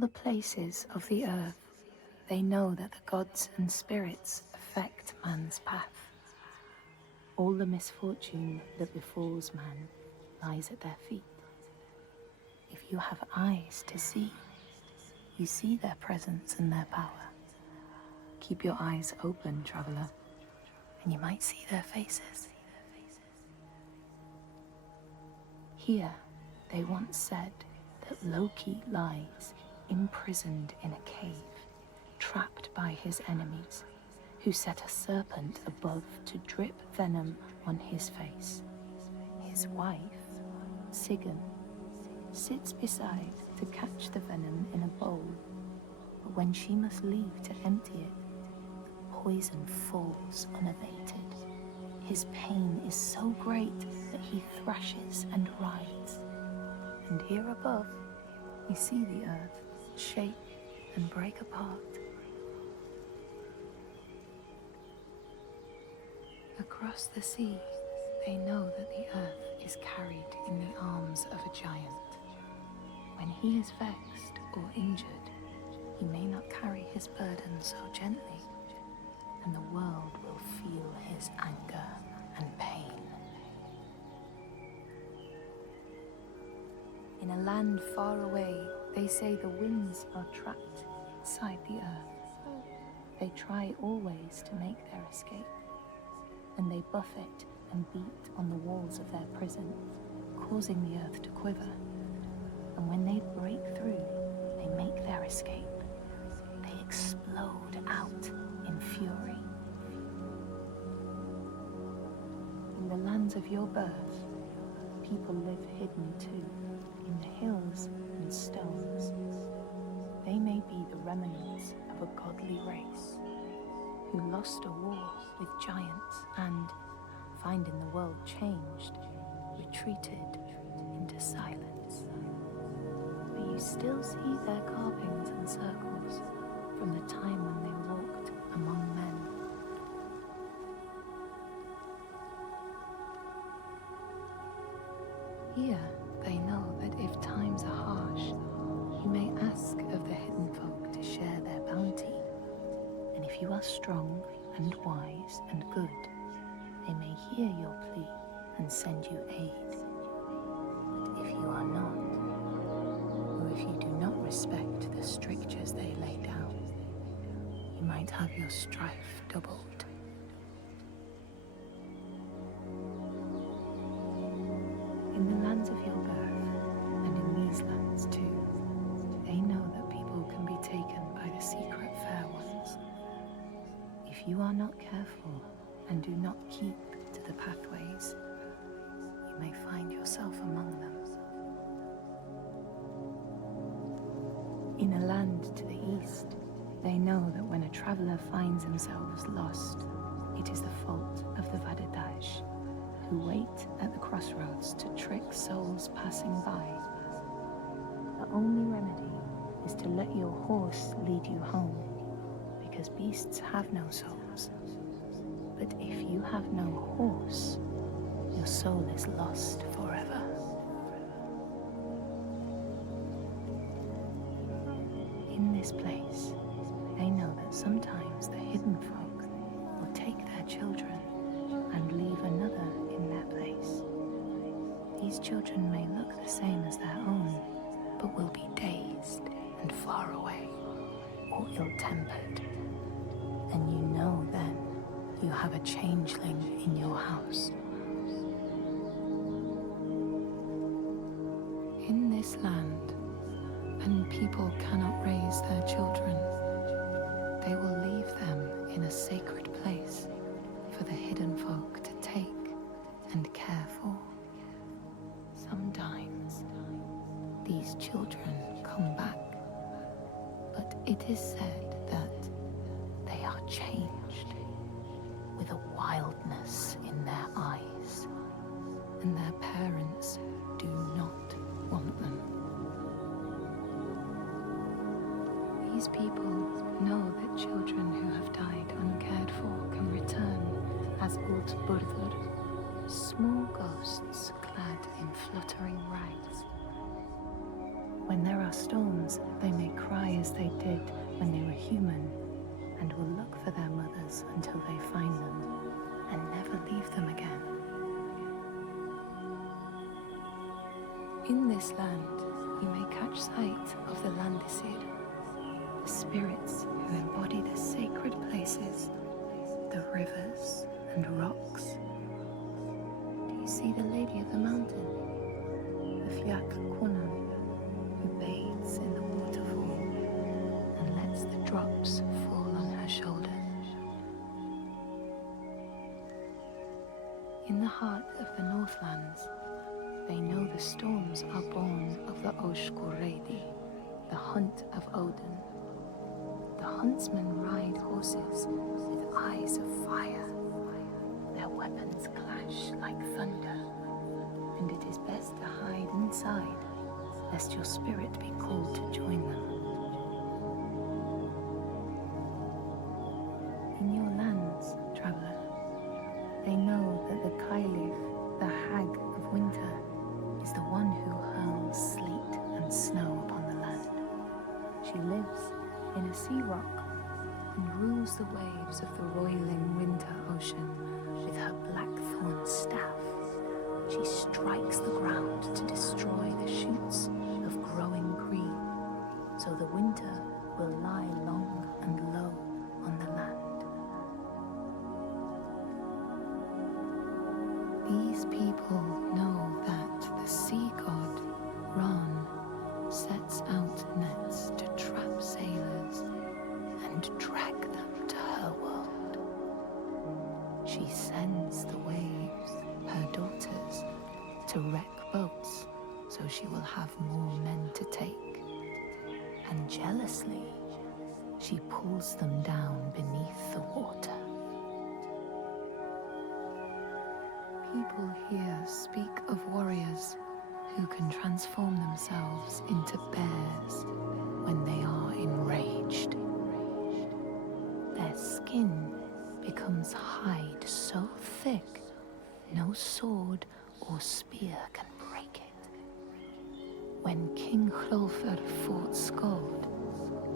the places of the earth, they know that the gods and spirits affect man's path. All the misfortune that befalls man lies at their feet. If you have eyes to see, you see their presence and their power. Keep your eyes open, traveler, and you might see their faces. Here, they once said that Loki lies imprisoned in a cave, trapped by his enemies, who set a serpent above to drip venom on his face. His wife, Sigyn, sits beside to catch the venom in a bowl, but when she must leave to empty it, the poison falls unabated. His pain is so great that he thrashes and writhes. And here above, we see the earth shake and break apart. Across the sea, they know that the earth is carried in the arms of a giant. When he is vexed or injured, he may not carry his burden so gently, and the world will feel his anger and pain. In a land far away, they say the winds are trapped inside the earth. They try always to make their escape, and they buffet and beat on the walls of their prison, causing the earth to quiver. And when they break through, they make their escape. They explode out in fury. In the lands of your birth, people live hidden too, in the hills and stones. They may be the remnants of a godly race who lost a war with giants and, finding the world changed, retreated into silence. But you still see their carvings and circles from the time when they walked among men. Here, they know that if times are harsh, you may ask of the hidden folk to share their bounty. And if you are strong and wise and good, they may hear your plea and send you aid. But if you are not, or if you do not respect the strictures they lay down, you might have your strife doubled. In the lands of your birth, and in these lands too, they know that people can be taken by the secret fair ones. If you are not careful and do not keep to the pathways, you may find yourself among them. In a land to the east, they know that when a traveler finds themselves lost, it is the fault of the Vadadash, who wait at the crossroads to trick souls passing by. The only remedy is to let your horse lead you home, because beasts have no souls. But if you have no horse, your soul is lost forever. In this place, they know that sometimes the hidden folk will take their children and leave another in their place. These children may look the same as their own, but will be dazed and far away, or ill-tempered. And you know then you have a changeling in your house. In this land, when people cannot raise their children, they will leave them in a sacred place for the hidden folk to take and care for. Sometimes these children come back, but it is said that they are changed, with a wildness in their eyes, and their parents do not want them. These people know that children who have died uncared for can return as small ghosts clad in fluttering rags. When there are storms, they may cry as they did when they were human, and will look for their mothers until they find them, and never leave them again. In this land, you may catch sight of the Landdísasteinar, the spirits who embody the sacred places, the rivers and rocks. Do you see the Lady of the Mountain, the Fiach Kunan, who bathes in the waterfall and lets the drops fall on her shoulders? In the heart of the Northlands, they know the storms are born of the Oshkuredi, the hunt of Odin. The huntsmen ride horses with eyes of fire. Their weapons clash like thunder, and it is best to hide inside, lest your spirit be called to join them. In your lands, traveler, they know that the Kailif, the hag of winter, is the one who hurls sleet and snow upon the land. She lives in a sea rock and rules the waves of the roiling winter ocean with her blackthorn staff. She strikes the ground to destroy the shoots of growing green, so the winter will lie long and low on the land. These people know that the sea god, Ran, sets out nets to trap sailors and drag them to her world. She sends the waves, her daughters, to wreck boats so she will have more men to take. And jealously, she pulls them down beneath the water. People here speak of warriors who can transform themselves into bears when they are enraged. Their skin becomes hide so thick, no sword or spear can break it. When King Hrolfr fought Skald,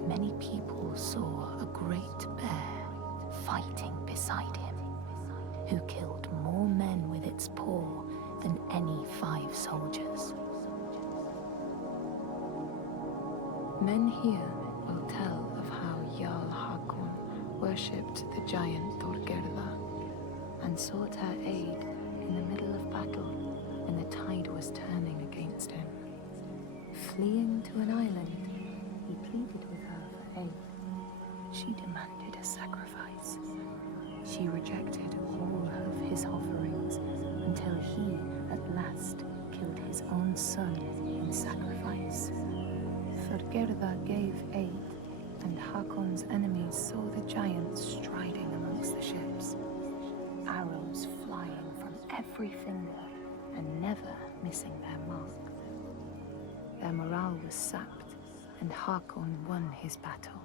many people saw a great bear fighting beside him, who killed more men with its paw than any 5 soldiers. Men here will tell of how Jarl Hakon worshipped the giant Thorgerða and sought her aid in the middle of battle when the tide was turning against him. Fleeing to an island, he pleaded with her for aid. She demanded a sacrifice. She rejected all of his offerings until he, at last, killed his own son in sacrifice. Thorgerða gave aid, and Hakon's enemies saw the giants striding amongst the ships, arrows flying from every finger and never missing their mark. Their morale was sapped, and Hakon won his battle.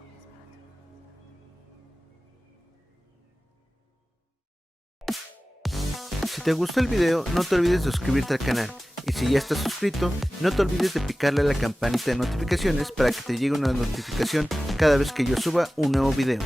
Si te gustó el video, no te olvides de suscribirte al canal, y si ya estás suscrito, no te olvides de picarle a la campanita de notificaciones para que te llegue una notificación cada vez que yo suba un nuevo video.